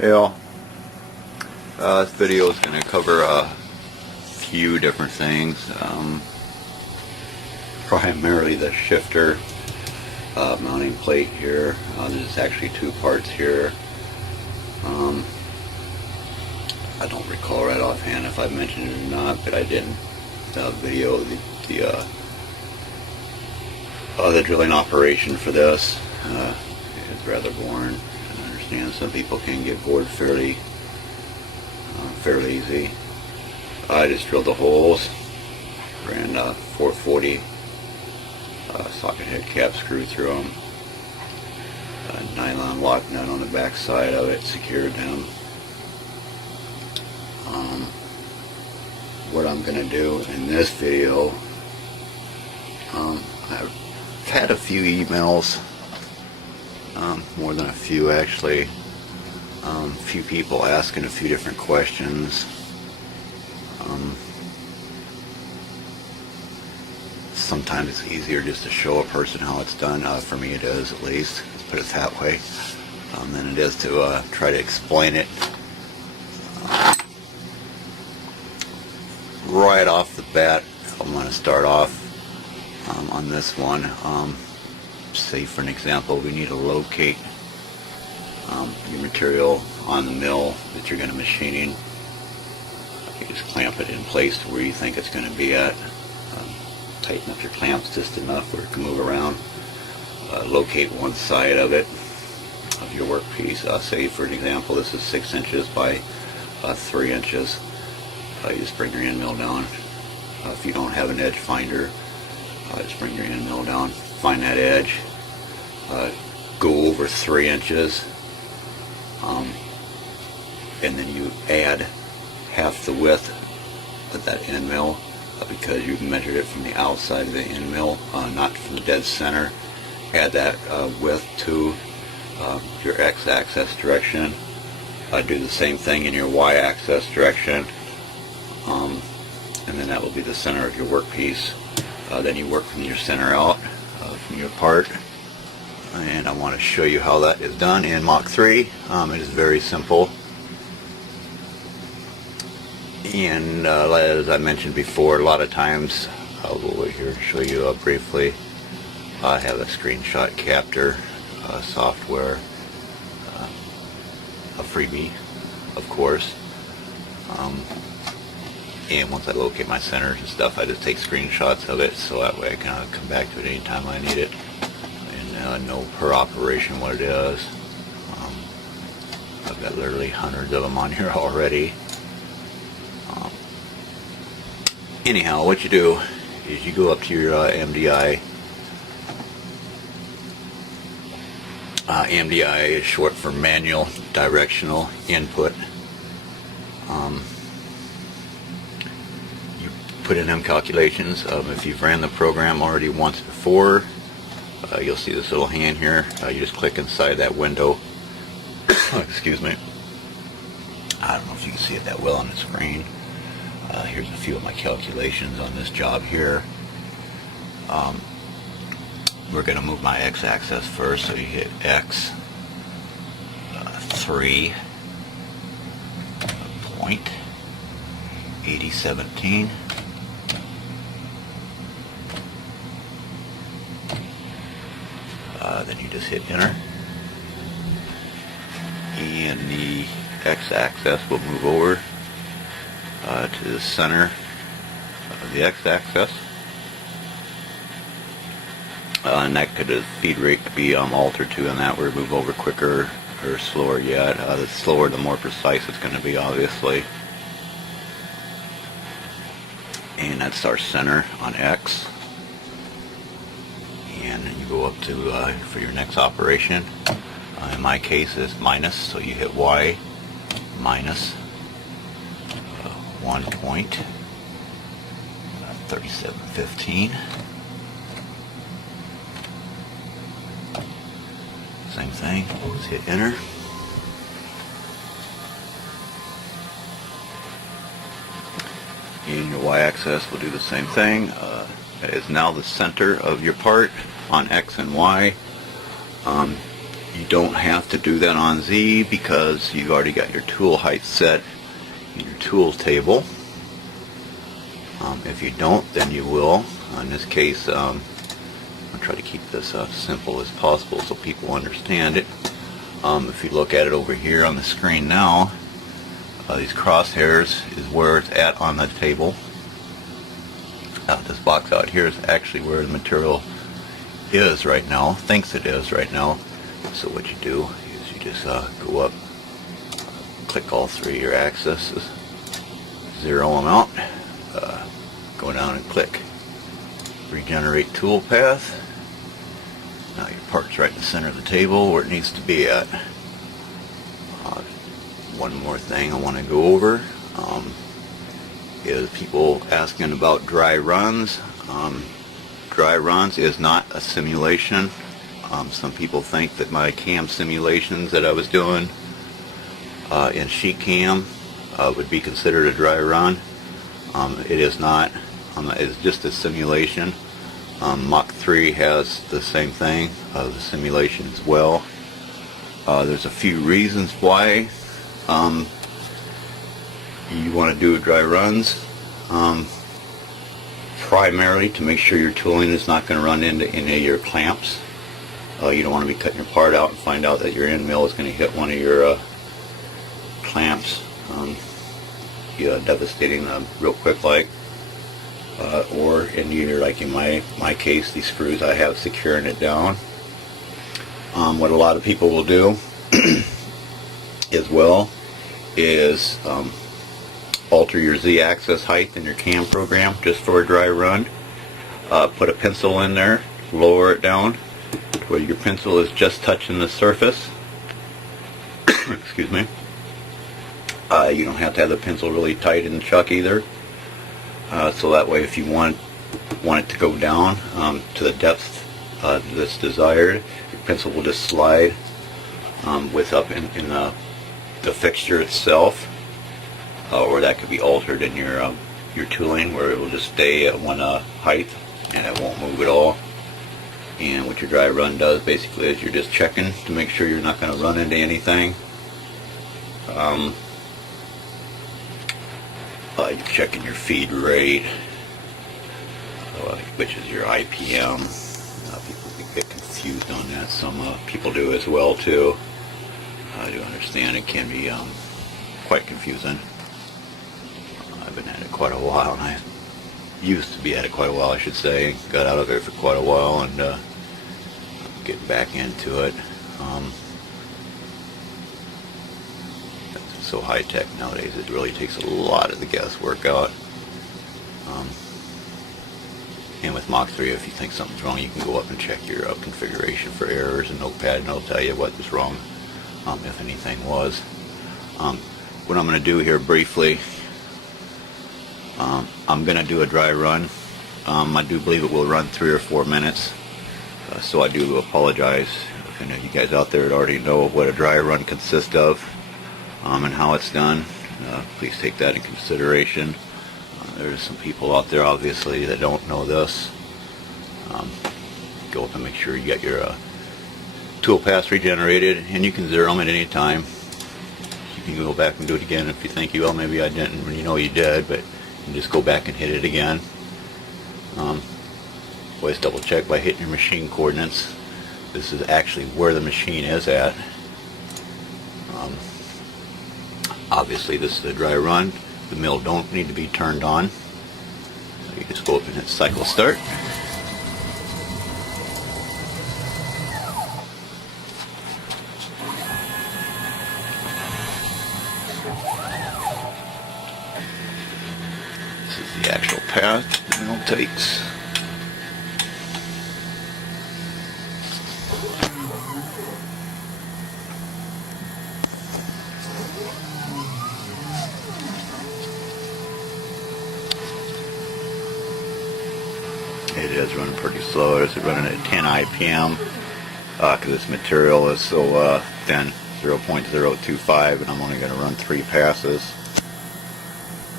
Yeah. This video is going to cover a few different things. Primarily the shifter mounting plate here. There's actually two parts here. I don't recall right offhand if I mentioned it or not, but I didn't video the drilling operation for this. It's rather boring. I understand some people can get bored fairly easy. I just drilled the holes, ran 440 socket head cap screw through them, a nylon lock nut on the back side of it, secured them. What I'm going to do in this video, I've had a few emails, more than a few actually, a few people asking a few different questions. Sometimes it's easier just to show a person how it's done, for me it is at least, let's put it that way, than it is to try to explain it. Right off the bat, I'm going to start off on this one. Say for an example, we need to locate your material on the mill that you're going to machining. You just clamp it in place to where you think it's going to be at. Tighten up your clamps just enough where it can move around. Locate one side of it, of your workpiece. Say for an example, this is 6 inches by 3 inches. You just bring your end mill down. If you don't have an edge finder, just bring your end mill down, find that edge, go over 3 inches, and then you add half the width of that end mill, because you've measured it from the outside of the end mill, not from the dead center. Add that width to your x-axis direction. Do the same thing in your y-axis direction. And then that will be the center of your workpiece. Then you work from your center out, from your part. And I want to show you how that is done in Mach 3. It is very simple. And as I mentioned before, a lot of times, I'll go over here and show you briefly. I have a screenshot capture software, a freebie, of course. And once I locate my centers and stuff, I just take screenshots of it, so that way I can come back to it anytime I need it, and know per operation what it is. I've got literally hundreds of them on here already. Anyhow, what you do is you go up to your MDI. MDI is short for manual directional input. Put in them calculations. If you've ran the program already once before, you'll see this little hand here. You just click inside that window. Excuse me. I don't know if you can see it that well on the screen. Here's a few of my calculations on this job here. We're going to move my x-axis first, so you hit X 3.8017. Then you just hit enter, and the x-axis will move over to the center of the x-axis, and that could, the feed rate could be altered too, and that would move over quicker or slower yet. The slower, the more precise it's going to be, obviously. And that's our center on X. And you go up to for your next operation. In my case, it's minus, so you hit Y minus 1.3715. Same thing. Just hit enter. And your y-axis will do the same thing. It is now the center of your part on X and Y. You don't have to do that on Z because you've already got your tool height set in your tools table. If you don't, then you will. In this case, I'll try to keep this simple as possible so people understand it. If you look at it over here on the screen now, these crosshairs is where it's at on the table. This box out here is actually where the material is right now, thinks it is right now. So what you do is you just go up, click all three of your axes, zero them out, go down and click regenerate tool path. Now your part's right in the center of the table where it needs to be at. One more thing I want to go over is people asking about dry runs. Dry runs is not a simulation. Some people think that my cam simulations that I was doing in sheet cam would be considered a dry run. It is not. It's just a simulation. Mach 3 has the same thing, the simulation as well. There's a few reasons why you want to do dry runs. Primarily to make sure your tooling is not going to run into any of your clamps. You don't want to be cutting your part out and find out that your end mill is going to hit one of your clamps. Devastating them real quick, like. Or in either, like in my case, these screws I have securing it down. What a lot of people will do as well is alter your Z-axis height in your cam program just for a dry run. Put a pencil in there, lower it down where your pencil is just touching the surface. Excuse me. You don't have to have the pencil really tight in the chuck either. So that way, if you want it to go down to the depth that's desired, your pencil will just slide with up in the fixture itself, or that could be altered in your tooling where it will just stay at one height and it won't move at all. And what your dry run does basically is you're just checking to make sure you're not going to run into anything. You're checking your feed rate, which is your IPM. People get confused on that. Some people do as well too. I do understand it can be quite confusing. I've been at it quite a while, and I used to be at it quite a while, I should say. Got out of it for quite a while, and getting back into it. So high tech nowadays, it really takes a lot of the guesswork out. And with Mach 3, if you think something's wrong, you can go up and check your configuration for errors in Notepad, and it'll tell you what was wrong, if anything was. What I'm going to do here briefly, I'm going to do a dry run. I do believe it will run 3 or 4 minutes, so I do apologize if any of you guys out there already know what a dry run consists of. And how it's done. Please take that in consideration. There's some people out there obviously that don't know this. Go up and make sure you get your tool paths regenerated, and you can zero them at any time. You can go back and do it again if you think well, maybe I didn't, when you know you did, but you can just go back and hit it again. Always double check by hitting your machine coordinates. This is actually where the machine is at. Obviously this is a dry run. The mill don't need to be turned on. So you just go up and hit cycle start. This is the actual path the mill takes. It is running pretty slow. It's running at 10 IPM because this material is so thin, 0.025, and I'm only going to run 3 passes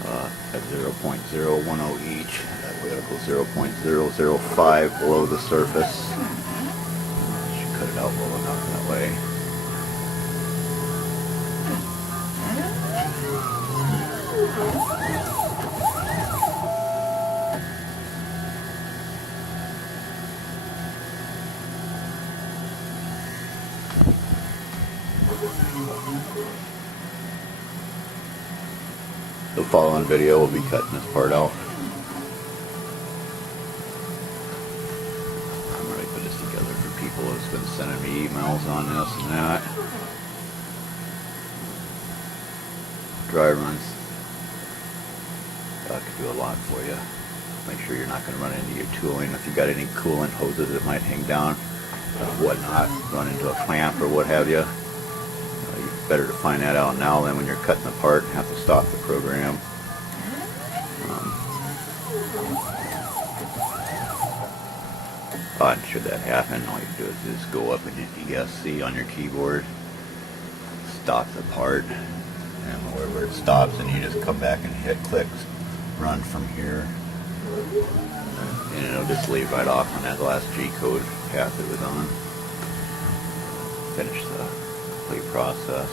at 0.010 each. That way it'll go 0.005 below the surface. Should cut it out well enough that way. The following video will be cutting this part out. I'm going to put this together for people that's been sending me emails on this and that. Dry runs could do a lot for you. Make sure you're not going to run into your tooling. If you got any coolant hoses that might hang down, whatnot, run into a clamp or what have you. Better to find that out now than when you're cutting apart and have to stop the program. And should that happen, all you do is just go up and hit ESC on your keyboard, stop the part, and wherever it stops, and you just come back and hit clicks, run from here, and it'll just leave right off on that last G-code path it was on. Finish the complete process.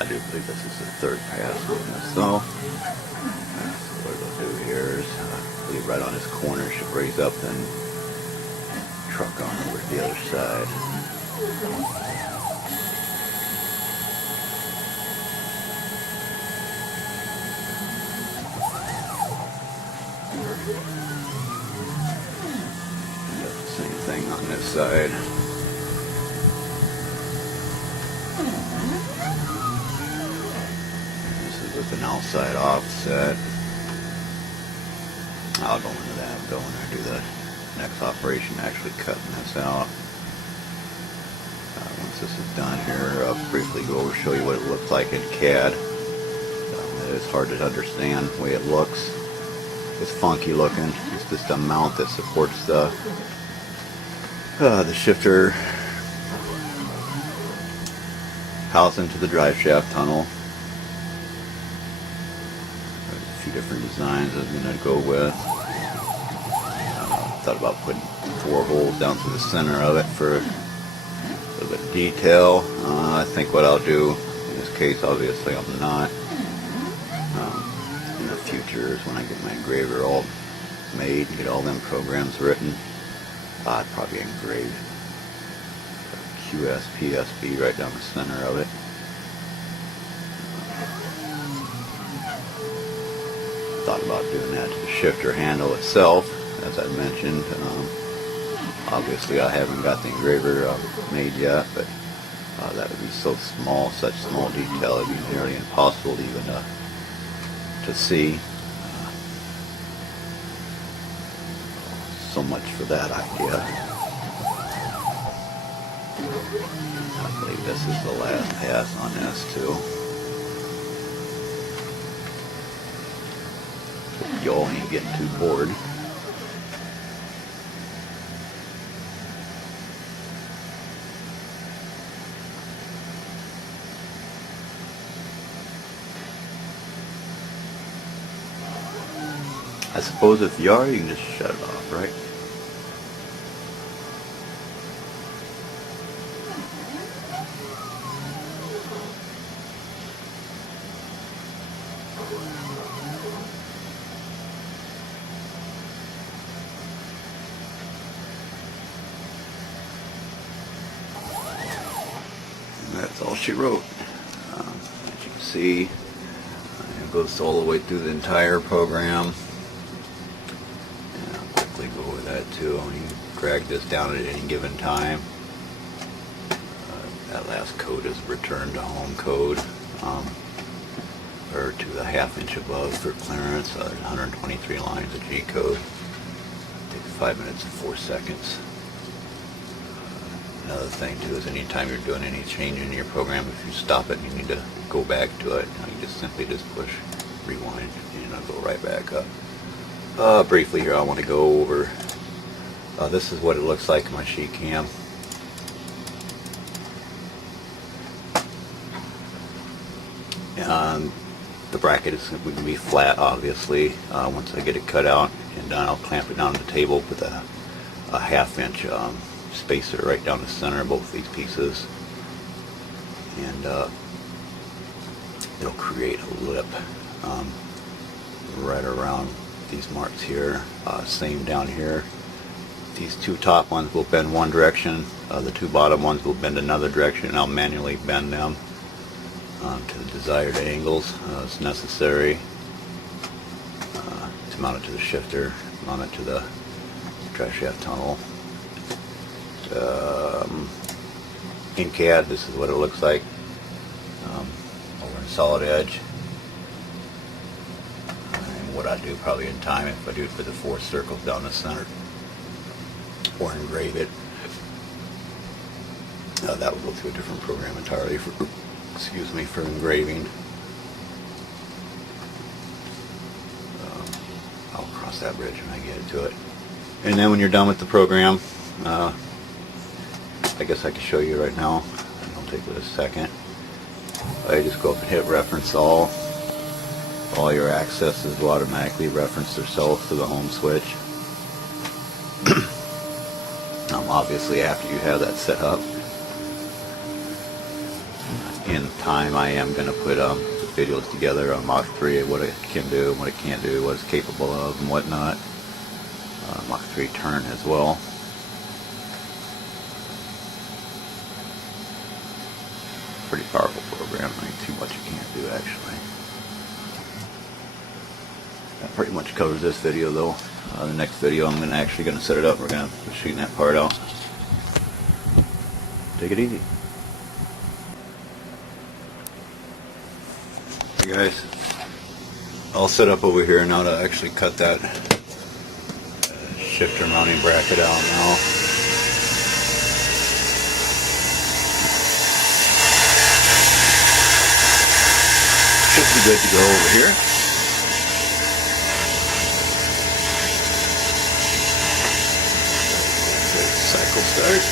I do believe this is the third pass on this, so what it'll do here is leave right on this corner, should raise up and truck on over to the other side. Same thing on this side. This is with an outside offset. I'll go into that. I'll go when I do the next operation, actually cutting this out. Once this is done here, I'll briefly go over, show you what it looks like in CAD. It's hard to understand the way it looks. It's funky looking. It's just a mount that supports the shifter housed into the drive shaft tunnel. There's a few different designs I'm going to go with. Thought about putting 4 holes down through the center of it for a little bit of detail. I think what I'll do in this case, obviously I'm not. In the future is when I get my engraver all made and get all them programs written, I'd probably engrave QSPSB right down the center of it. Thought about doing that to the shifter handle itself, as I mentioned. Obviously I haven't got the engraver made yet, but that would be so small, such small detail, it would be nearly impossible to even to see. So much for that idea. I believe this is the last pass on this too. Hope y'all ain't getting too bored. I suppose if you are, you can just shut it off, right? And that's all she wrote. As you can see, it goes all the way through the entire program. Go over that too. You can drag this down at any given time. That last code is return to home code, or to the 1/2 inch above for clearance. 123 lines of G code. Takes 5 minutes and 4 seconds. Another thing too is anytime you're doing any change in your program, if you stop it and you need to go back to it, you just simply push rewind and it'll go right back up. Briefly here I want to go over, this is what it looks like in my sheet cam. The bracket is going to be flat, obviously. Once I get it cut out and done, I'll clamp it down to the table with a 1/2 inch spacer right down the center of both these pieces. And it'll create a lip right around these marks here. Same down here. These two top ones will bend one direction, the two bottom ones will bend another direction, and I'll manually bend them to the desired angles as necessary to mount it to the shifter, mount it to the drive shaft tunnel. In CAD, this is what it looks like over in Solid Edge. And what I do probably in time, if I do it for the 4 circles down the center, or engrave it, that will go through a different program entirely for, excuse me, for engraving. I'll cross that bridge when I get to it. And then when you're done with the program, I guess I can show you right now. It'll take a second. I just go up and hit reference all. All your accesses will automatically reference themselves to the home switch. Obviously, after you have that set up, in time I am going to put videos together on Mach 3 of what it can do, what it can't do, what it's capable of, and whatnot. Mach 3 turn as well. Pretty powerful program. Ain't too much you can't do actually. That pretty much covers this video though. The next video I'm actually going to set it up. We're going to shoot that part out. Take it easy. Hey guys, all set up over here now to actually cut that shifter mounting bracket out now. Should be good to go over here. Cycle start.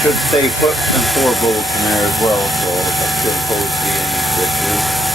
Should stay put in 4 volts in there as well, so that should hold the switches.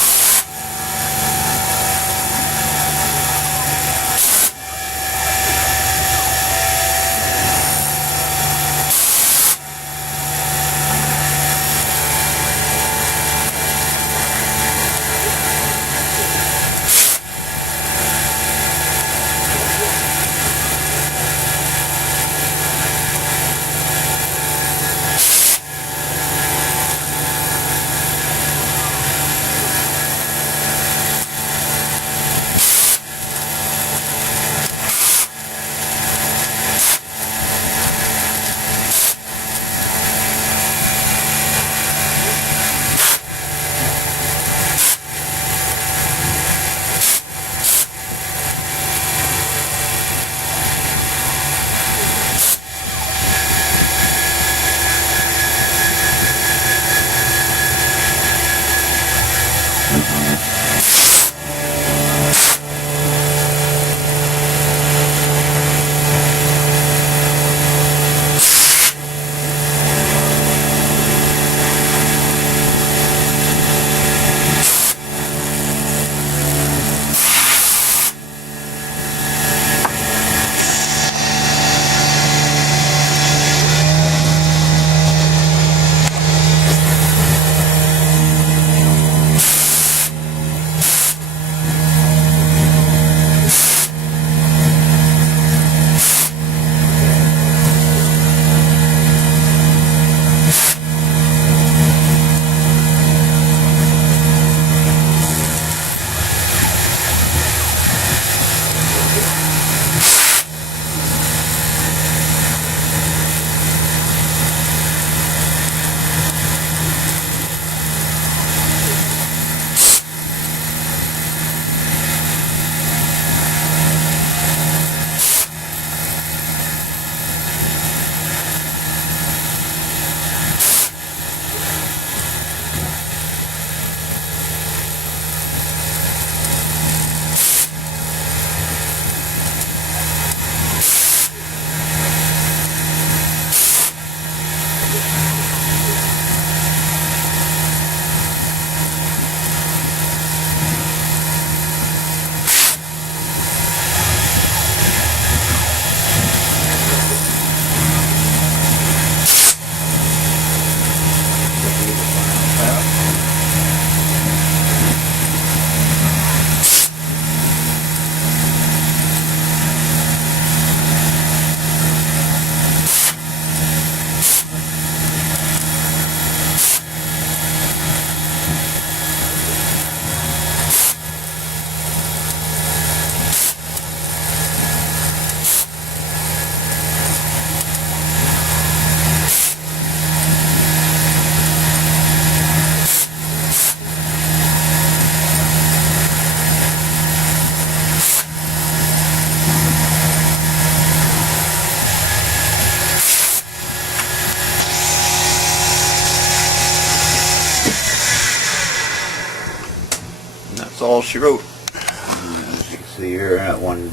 all she wrote. As you can see here, at one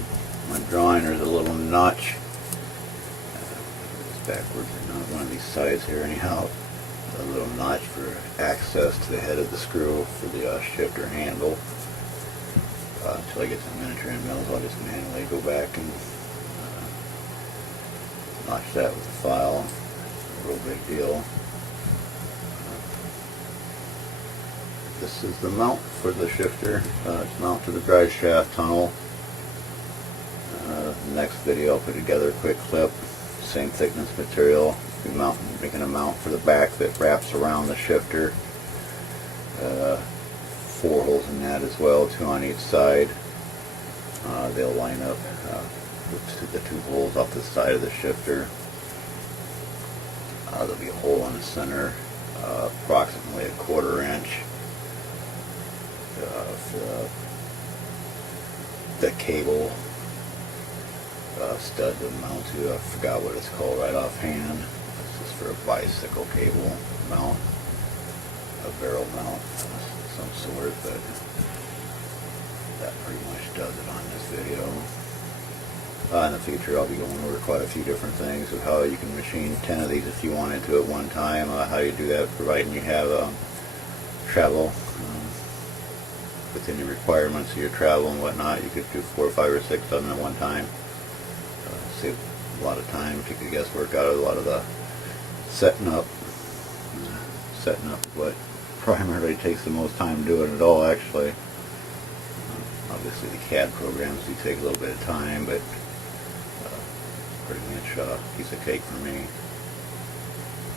drawing, there's a little notch. It's backwards, not one of these sides here anyhow. A little notch for access to the head of the screw for the shifter handle. Until I get some miniature end mills, I'll just manually go back and notch that with the file. A real big deal. This is the mount for the shifter. It's mounted to the drive shaft tunnel. Next video I'll put together a quick clip. Same thickness material. Making a mount for the back that wraps around the shifter. 4 holes in that as well, 2 on each side. They'll line up with the 2 holes off the side of the shifter. There'll be a hole in the center, approximately 1/4 inch. For the cable stud to mount to, I forgot what it's called right offhand. This is for a bicycle cable mount, a barrel mount of some sort, but that pretty much does it on this video. In the future I'll be going over quite a few different things of how you can machine 10 of these if you wanted to at one time, how you do that providing you have travel within your requirements of your travel and whatnot. You could do 4, 5, or 6 of them at one time. Save a lot of time, take the guesswork out of a lot of the setting up what primarily takes the most time doing it all actually. Obviously the CAD programs do take a little bit of time, but pretty much a piece of cake for me.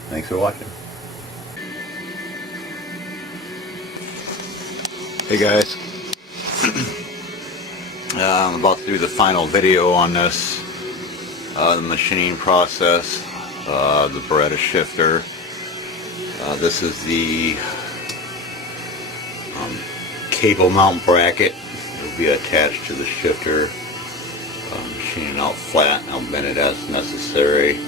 Thanks for watching. Hey guys, I'm about to do the final video on this, the machining process, the Beretta shifter. This is the cable mount bracket. It'll be attached to the shifter. Machining out flat, and I'll bend it as necessary.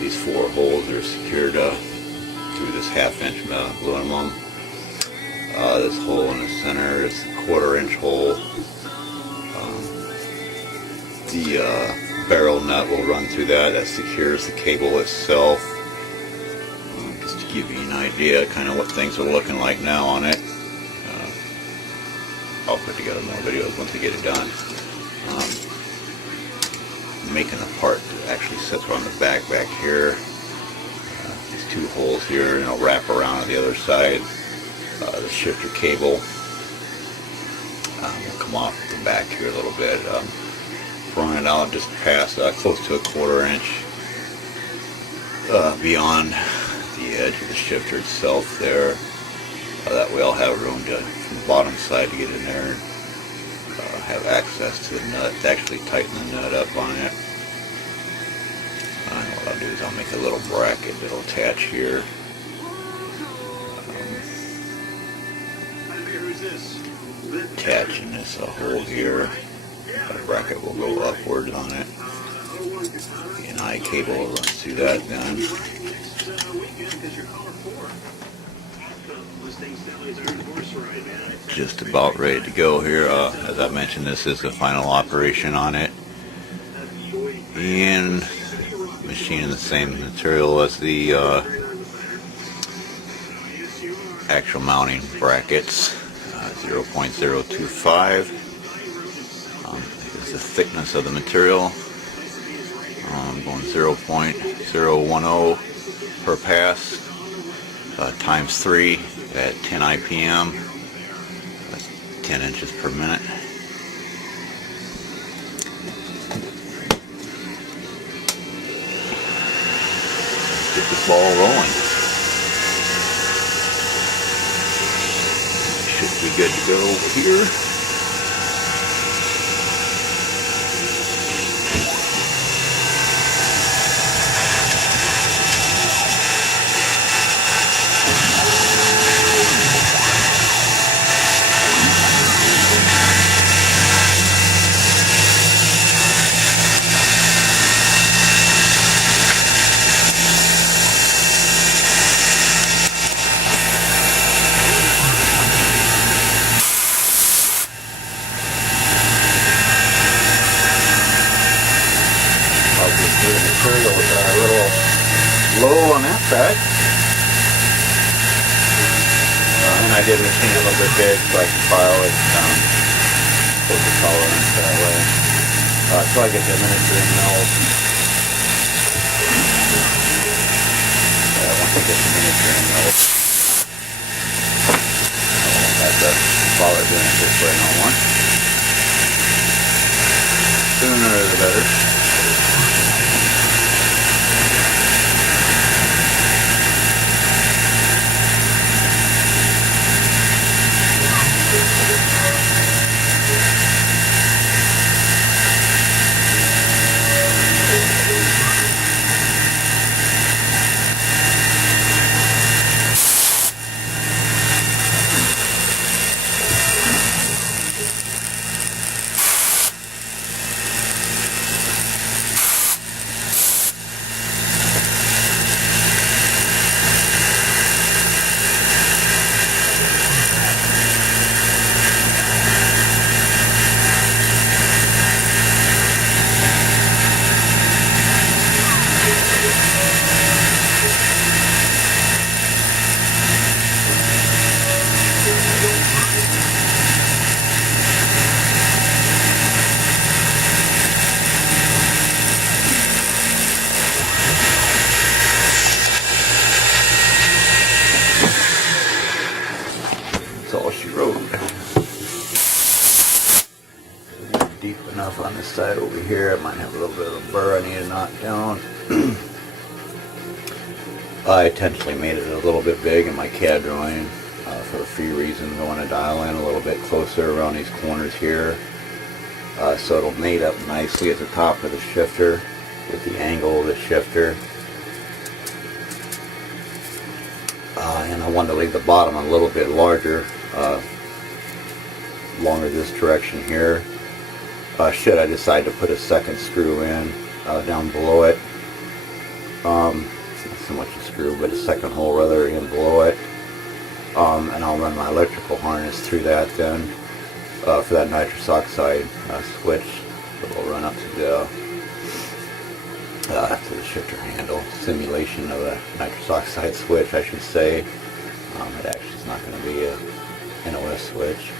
These 4 holes are secured through this 1/2 inch aluminum. This hole in the center is a 1/4 inch hole. The barrel nut will run through that secures the cable itself. Just to give you an idea kind of what things are looking like now on it. I'll put together more videos once I get it done. Making the part that actually sits on the back here. These 2 holes here, and it'll wrap around on the other side. The shifter cable will come off the back here a little bit. Run it out just past close to a 1/4 inch beyond the edge of the shifter itself there. That way I'll have room to, from the bottom side, to get in there and have access to the nut, to actually tighten the nut up on it. And what I'll do is I'll make a little bracket that'll attach here. Attaching this hole here. The bracket will go upward on it. The eye cable will run through that then. Just about ready to go here. As I mentioned, this is the final operation on it. And machining the same material as the actual mounting brackets. 0.025 is the thickness of the material. Going 0.010 per pass, times 3 at 10 IPM. That's 10 inches per minute. Get this ball rolling. Should be good to go over here. set. And I did machine it a little bit big so I can file it with the tolerance that way. So I get the miniature milled. Once I get the miniature milled, I have to follow doing it this way no more. Sooner the better. That's all she wrote. Deep enough on this side over here. I might have a little bit of a burr I need to knock down. I intentionally made it a little bit big in my CAD drawing for a few reasons. I want to dial in a little bit closer around these corners here so it'll mate up nicely at the top of the shifter with the angle of the shifter. And I wanted to leave the bottom a little bit larger, longer this direction here. Should I decide to put a second screw in down below it. Not so much a screw, but a second hole rather in below it. And I'll run my electrical harness through that then for that nitrous oxide switch that will run up to the shifter handle. Simulation of a nitrous oxide switch, I should say. It actually is not going to be a NOS switch.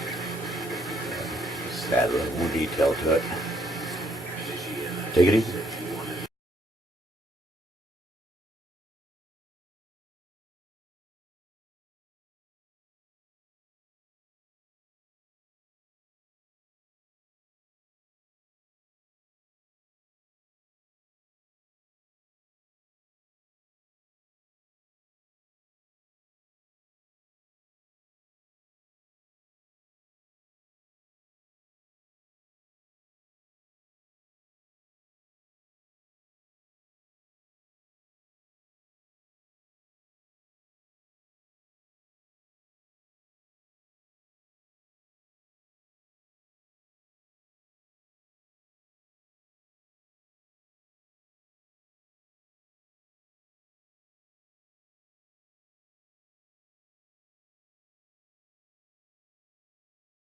Just add a little more detail to it. Take it easy.